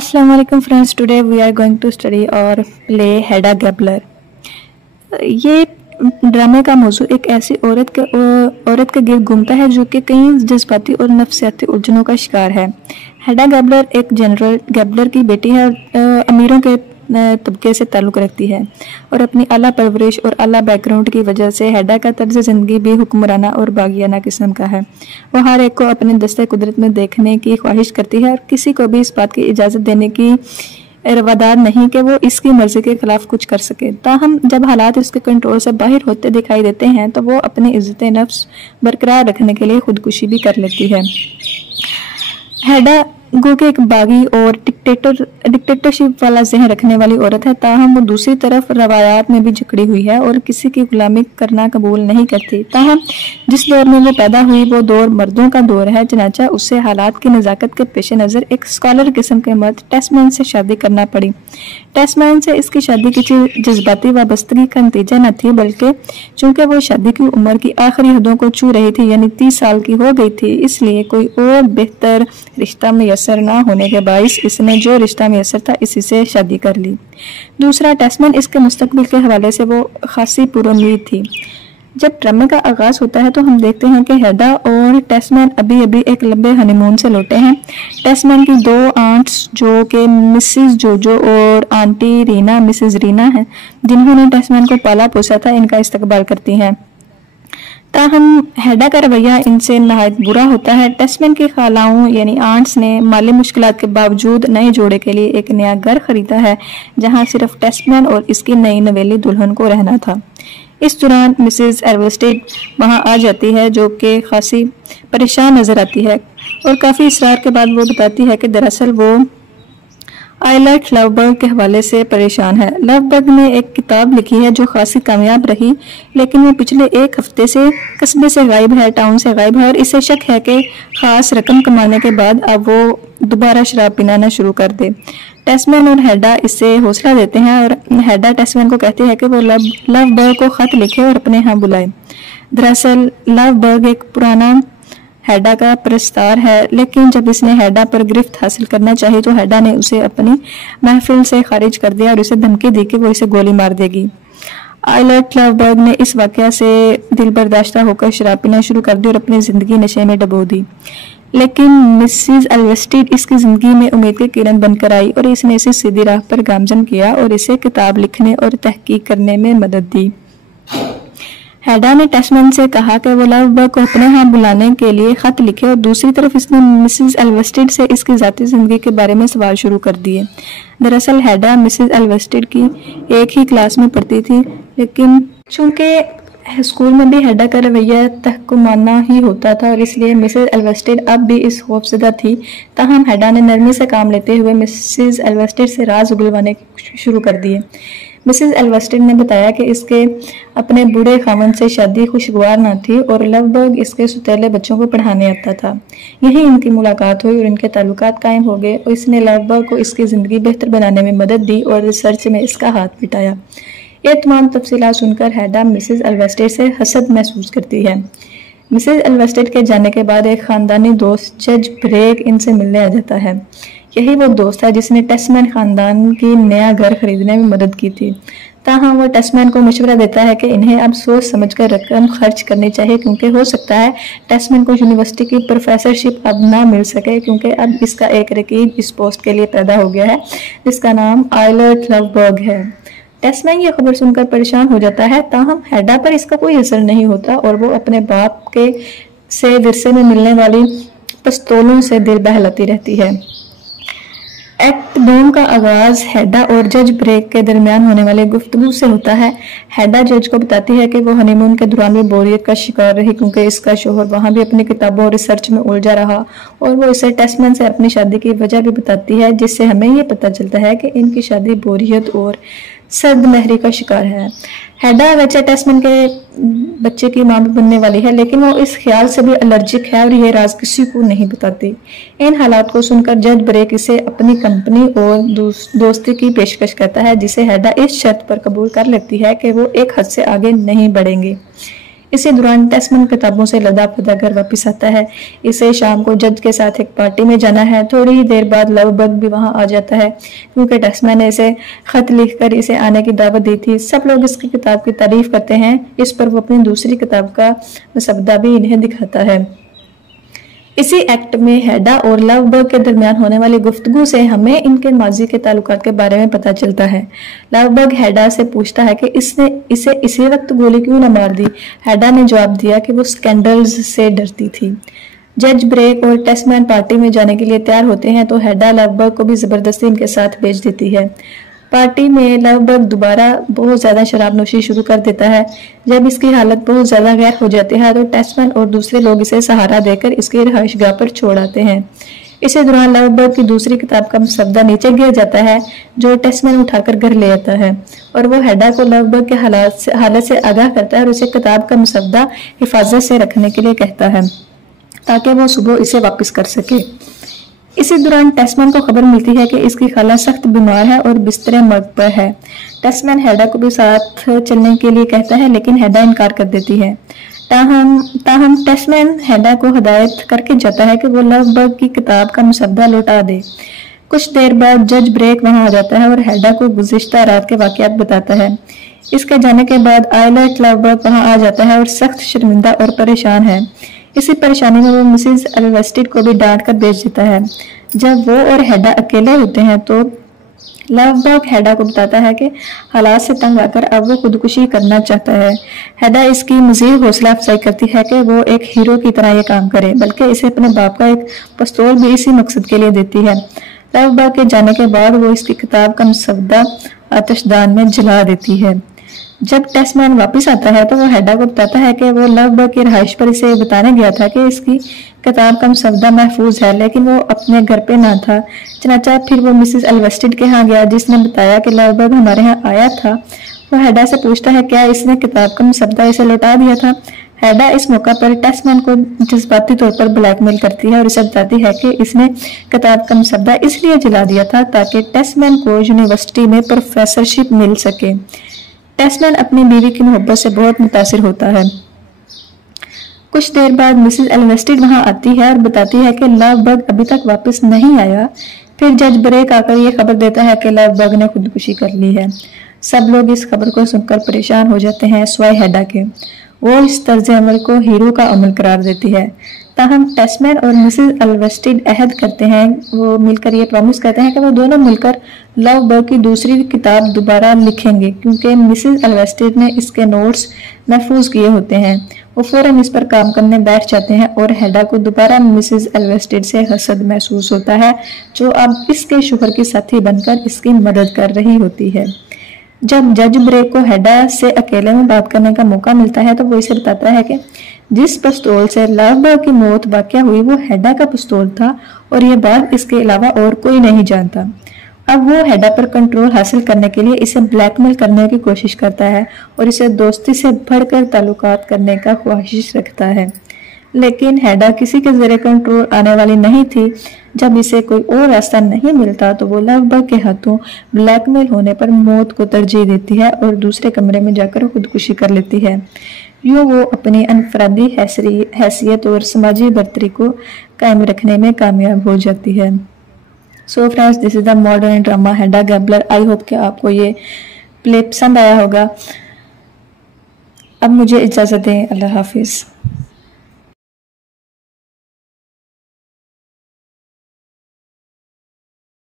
अस्सलाम वालेकुम friends, today we are going to study और प्ले हेडा गैबलर। ये ड्रामे का मौजू एक ऐसी औरत के गिर्द घूमता है जो कि कई जज्बाती और नफ्सियाती उलझनों का शिकार है। हेडा गैबलर एक जनरल गैबलर की बेटी है और अमीरों के तबके से ताल्लुक़ रखती है और अपनी आला परवरिश और आला बैकग्राउंड की वजह से हेडा का तर्ज ज़िंदगी भी हुक्मराना और बागियाना किस्म का है। वो हर एक को अपने दस्ते कुदरत में देखने की ख्वाहिश करती है और किसी को भी इस बात की इजाज़त देने की रवादार नहीं कि वो इसकी मर्जी के खिलाफ कुछ कर सके। ताहम जब हालात उसके कंट्रोल से बाहर होते दिखाई देते हैं तो वो अपनी इज्जत नफ्स बरकरार रखने के लिए खुदकुशी भी कर लेती है। हेडा गो के एक बागी और डिक्टेटरशिप वाला जहन रखने वाली औरत है, ताहम वो दूसरी तरफ रवायात में भी जकड़ी हुई है और किसी की गुलामी करना कबूल नहीं करती। ताहम जिस दौर में वो पैदा हुई वो दौर मर्दों का दौर है, चनाचा उससे हालात की नज़ाकत के पेश नज़र एक स्कॉलर किस्म के मर्द टेस्टमैन से शादी करना पड़ी। टेस्टमैन से इसकी शादी किसी जज्बाती वाबस्तगी का नतीजा न थी, बल्कि चूंकि वो शादी की उम्र की आखिरी हदों को छू रही थी, यानी 30 साल की हो गई थी, इसलिए कोई और बेहतर रिश्ता मैसर ना होने के बाइस इसने जो रिश्ता मैसर था इसी से शादी कर ली। दूसरा, टेस्टमैन इसके मुस्तकबिल के हवाले से वो खासी पुरुम्मीद थी। जब ड्रामे का आगाज होता है तो हम देखते हैं कि हेडा और टेस्टमैन अभी अभी एक लंबे हनीमून से लौटे हैं। टेस्टमैन की दो आंट्स जो कि मिसिज जोजो और आंटी रीना मिसिज रीना हैं, जिन्होंने टेस्टमैन को पाला पोसा था, इनका इस्तकबाल करती हैं। ताहम हेडा का रवैया इनसे नहायत बुरा होता है। टेस्टमैन की खालाओं यानी आंट्स ने माली मुश्किलात के बावजूद नए जोड़े के लिए एक नया घर खरीदा है, जहां सिर्फ टेस्टमैन और इसकी नई नवेली दुल्हन को रहना था। इस दौरान मिसेस एल्वेस्टेड वहां आ जाती है, जो कि खासी परेशान नजर आती है और काफ़ी इसरार के बाद वो बताती है कि दरअसल वो आइलट लवबर्ग के हवाले से परेशान है। लवबर्ग ने एक किताब लिखी है जो खासी कामयाब रही, लेकिन वो पिछले एक हफ्ते से कस्बे से गायब है, टाउन से गायब है और इसे शक है कि खास रकम कमाने के बाद अब वो दोबारा शराब पिलाना शुरू कर दे। टेस्टमैन और हेडा इससे हौसला देते हैं और हेडा टेस्टमैन को कहती है कि वो लवबर्ग को खत लिखे और अपने यहाँ बुलाए। दरअसल लवबर्ग एक पुराना हेडा का प्रस्तार है, लेकिन जब इसने हेडा पर गिरफ्त हासिल करना चाहिए तो हेडा ने उसे अपनी महफिल से खारिज कर दिया और उसे धमकी दी कि वो इसे गोली मार देगी। आइलट लवबर्ग ने इस वाकया से दिल बर्दाश्ता होकर शराब पीना शुरू कर दी और अपनी जिंदगी नशे में डुबो दी। लेकिन मिसेस एल्वेस्टेड इसकी जिंदगी में उम्मीद की किरण बनकर आई और इसने इसे सीधी राह पर गामजन किया और इसे किताब लिखने और तहकीक करने में मदद दी। हेडा ने टेस्टमैन से कहा कि वो लवबर्ग को अपने यहाँ बुलाने के लिए खत लिखे और दूसरी तरफ इसने मिसेस एल्वेस्टेड से इसकी जाती जिंदगी के बारे में सवाल शुरू कर दिए। दरअसल हेडा मिसेस एल्वेस्टेड की एक ही क्लास में पढ़ती थी, लेकिन चूंकि स्कूल में भी हेडा का रवैया तहकुमाना ही होता था और इसलिए मिसेस एल्वेस्टेड अब भी इस खौफजदा थी। ताहम हेडा ने नरमी से काम लेते हुए मिसेस एल्वेस्टेड से राज उगलवाने शुरू कर दिए। मिसेस एल्वेस्टेड ने बताया कि इसके अपने बूढ़े खामन से शादी खुशगवार न थी और लवबर्ग इसके सुतीले बच्चों को पढ़ाने आता था। यही इनकी मुलाकात हुई और इनके ताल्लुकात कायम हो गए और इसने लवबर्ग को इसकी ज़िंदगी बेहतर बनाने में मदद दी और रिसर्च में इसका हाथ पिटाया। ये तमाम तफसीलात सुनकर हेडा मिसेस एल्वेस्टेड से हसद महसूस करती है। मिसेस एल्वेस्टेड के जाने के बाद एक ख़ानदानी दोस्त जज ब्रेक इनसे मिलने आ जाता है। यही वो दोस्त है जिसने टेस्टमैन खानदान की नया घर खरीदने में मदद की थी। ताहम वो टेस्टमैन को मशवरा देता है कि इन्हें अब सोच समझकर रकम खर्च करनी चाहिए, क्योंकि हो सकता है टेस्टमैन को यूनिवर्सिटी की प्रोफेसरशिप अब ना मिल सके, क्योंकि अब इसका एक रकीब इस पोस्ट के लिए पैदा हो गया है जिसका नाम आइलट लवबर्ग है। टेस्टमैन ये खबर सुनकर परेशान हो जाता है, ताहम हेडा पर इसका कोई असर नहीं होता और वो अपने बाप के से विरसे में मिलने वाली पिस्तौलों से दिल बहलाती रहती है। एक्ट 2 का आगाज हेडा और जज ब्रेक के दरमियान होने वाले गुफ्तगू से होता है। हेडा जज को बताती है कि वो हनीमून के दौरान भी बोरियत का शिकार रही, क्योंकि इसका शोहर वहां भी अपनी किताबों और रिसर्च में उलझा रहा और वो इसे टेस्टमैन से अपनी शादी की वजह भी बताती है, जिससे हमें ये पता चलता है कि इनकी शादी बोरियत और सर्द महरी का शिकार है। हेडा वैसे टेस्टमैन के बच्चे की मां भी बनने वाली है, लेकिन वो इस ख्याल से भी एलर्जिक है और ये राज किसी को नहीं बताती। इन हालात को सुनकर जज ब्रेक इसे अपनी कंपनी और दोस्ती की पेशकश करता है, जिसे हेडा इस शर्त पर कबूल कर लेती है कि वो एक हद से आगे नहीं बढ़ेंगे। इसी दौरान टेस्मन किताबों से लदा फदा घर वापस आता है। इसे शाम को जज के साथ एक पार्टी में जाना है। थोड़ी ही देर बाद लवबर्ग भी वहां आ जाता है क्योंकि टेस्मन ने इसे खत लिखकर इसे आने की दावत दी थी। सब लोग इसकी किताब की तारीफ करते हैं। इस पर वो अपनी दूसरी किताब का मसवदा भी इन्हें दिखाता है। इसी एक्ट में हेडा और लवबर्ग के दरमियान होने वाली गुफ्तगू से हमें इनके माजी के ताल्लुकात के बारे में पता चलता है। लवबर्ग हेडा से पूछता है कि इसने इसे इसी वक्त गोली क्यों न मार दी। हेडा ने जवाब दिया कि वो स्कैंडल्स से डरती थी। जज ब्रेक और टेस्मैन पार्टी में जाने के लिए तैयार होते हैं तो हेडा लवबर्ग को भी जबरदस्ती इनके साथ भेज देती है। पार्टी में लवबर्ग दोबारा बहुत ज्यादा शराब नोशी शुरू कर देता है। जब इसकी हालत बहुत ज्यादा गैर हो जाती है तो टेस्मैन और दूसरे लोग इसे सहारा देकर इसकी रिहाइशगाह पर छोड़ आते हैं। इसी दौरान लवबर्ग की दूसरी किताब का मसवदा नीचे गिर जाता है जो टेस्मैन उठाकर घर ले आता है और वो हेडा को लवबर्ग के हालत से आगाह करता है और उसे किताब का मसवदा हिफाजत से रखने के लिए कहता है ताकि वो सुबह इसे वापस कर सके। इसी दौरान टेस्मैन को खबर मिलती है कि इसकी खाला सख्त बीमार है और बिस्तरे मर्ग पर है। टेस्मैन हेडा को भी साथ चलने के लिए कहता है लेकिन हेडा इनकार कर देती है। ताहम टेस्मैन हेडा को हिदायत करके जाता है कि वो लवबर्ग की किताब का मसवदा लौटा दे। कुछ देर बाद जज ब्रेक वहां आ जाता है और हेडा को गुज़िश्ता रात के वाकयात बताता है। इसके जाने के बाद आयलेट लवबर्ग वहां आ जाता है और सख्त शर्मिंदा और परेशान है। इसी परेशानी में वो मिसेस एल्वेस्टेड को भी डांट कर भेज देता है। जब वो और हेडा अकेले होते हैं तो लवबर्ग हेडा को बताता है कि हालात से तंग आकर अब वो खुदकुशी करना चाहता है। हेडा इसकी मजीद हौसला अफजाई करती है कि वो एक हीरो की तरह ये काम करे, बल्कि इसे अपने बाप का एक पिस्तौल भी इसी मकसद के लिए देती है। लवबर्ग के जाने के बाद वो इसकी किताब का मसवदा आतिशदान में जला देती है। जब टेस्मैन वापस आता है तो वो हेडा को बताता है कि वो लवबर्ग की रहाइश पर इसे बताने गया था कि इसकी किताब का मसवदा महफूज है, लेकिन वो अपने घर पे ना था। चनाचा फिर वो मिसेस एल्वेस्टेड के यहाँ गया जिसने बताया कि लवबर्ग हमारे यहाँ आया था। वो हेडा से पूछता है क्या इसने किताब का मसवदा इसे लौटा दिया था। हेडा इस मौका पर टेस्मैन को जज्बाती तौर पर ब्लैकमेल करती है और इसे बताती है कि इसने किताब का मसवदा इसलिए जला दिया था ताकि टेस्मैन को यूनिवर्सिटी में प्रोफेसरशिप मिल सके। टेस्मैन अपनी बीवी की मोहब्बत से बहुत मुतासिर होता है। कुछ देर बाद मिसेस एल्वेस्टेड वहां आती है और बताती है कि लवबर्ग अभी तक वापस नहीं आया। फिर जज ब्रेक आकर यह खबर देता है कि लवबर्ग ने खुदकुशी कर ली है। सब लोग इस खबर को सुनकर परेशान हो जाते हैं सिवाय हेडा के। वो इस तर्ज अमल को हीरो का अमल करार देती है। ताहम टेस्मैन और मिसेस एल्वेस्टेड अहद करते हैं, वो मिलकर ये प्रॉमिस करते हैं कि वो दोनों मिलकर लवबर्ग की दूसरी किताब दोबारा लिखेंगे क्योंकि मिसेस एल्वेस्टेड ने इसके नोट्स महफूज किए होते हैं। वो फौरन इस पर काम करने बैठ जाते हैं और हेडा को दोबारा मिसेस एल्वेस्टेड से हसद महसूस होता है जो अब इसके शोहर की साथी बनकर इसकी मदद कर रही होती है। जब जज ब्रेक को हेडा से अकेले में बात करने का मौका मिलता है तो वो इसे बताता है कि जिस पिस्तौल से लवबर्ग की मौत वाक़या हुई वो हेडा का पिस्तौल था और ये बात इसके अलावा और कोई नहीं जानता। अब वो हेडा पर कंट्रोल हासिल करने के लिए इसे ब्लैकमेल करने की कोशिश करता है और इसे दोस्ती से बढ़कर ताल्लुकात करने का ख्वाहिश रखता है, लेकिन हेडा किसी के जरिए कंट्रोल आने वाली नहीं थी। जब इसे कोई और रास्ता नहीं मिलता तो वो लवबर्ग के हाथों ब्लैकमेल होने पर मौत को तरजीह देती है और दूसरे कमरे में जाकर खुदकुशी कर लेती है। यूँ वो अपनी अनफरादी हैसियत और समाजी बर्तरी को कायम रखने में कामयाब हो जाती है। So friends, this is the modern drama Hedda Gabler. I hope कि आपको ये प्ले पसंद आया होगा। अब मुझे इजाज़त दें। अल्लाह हाफिज़।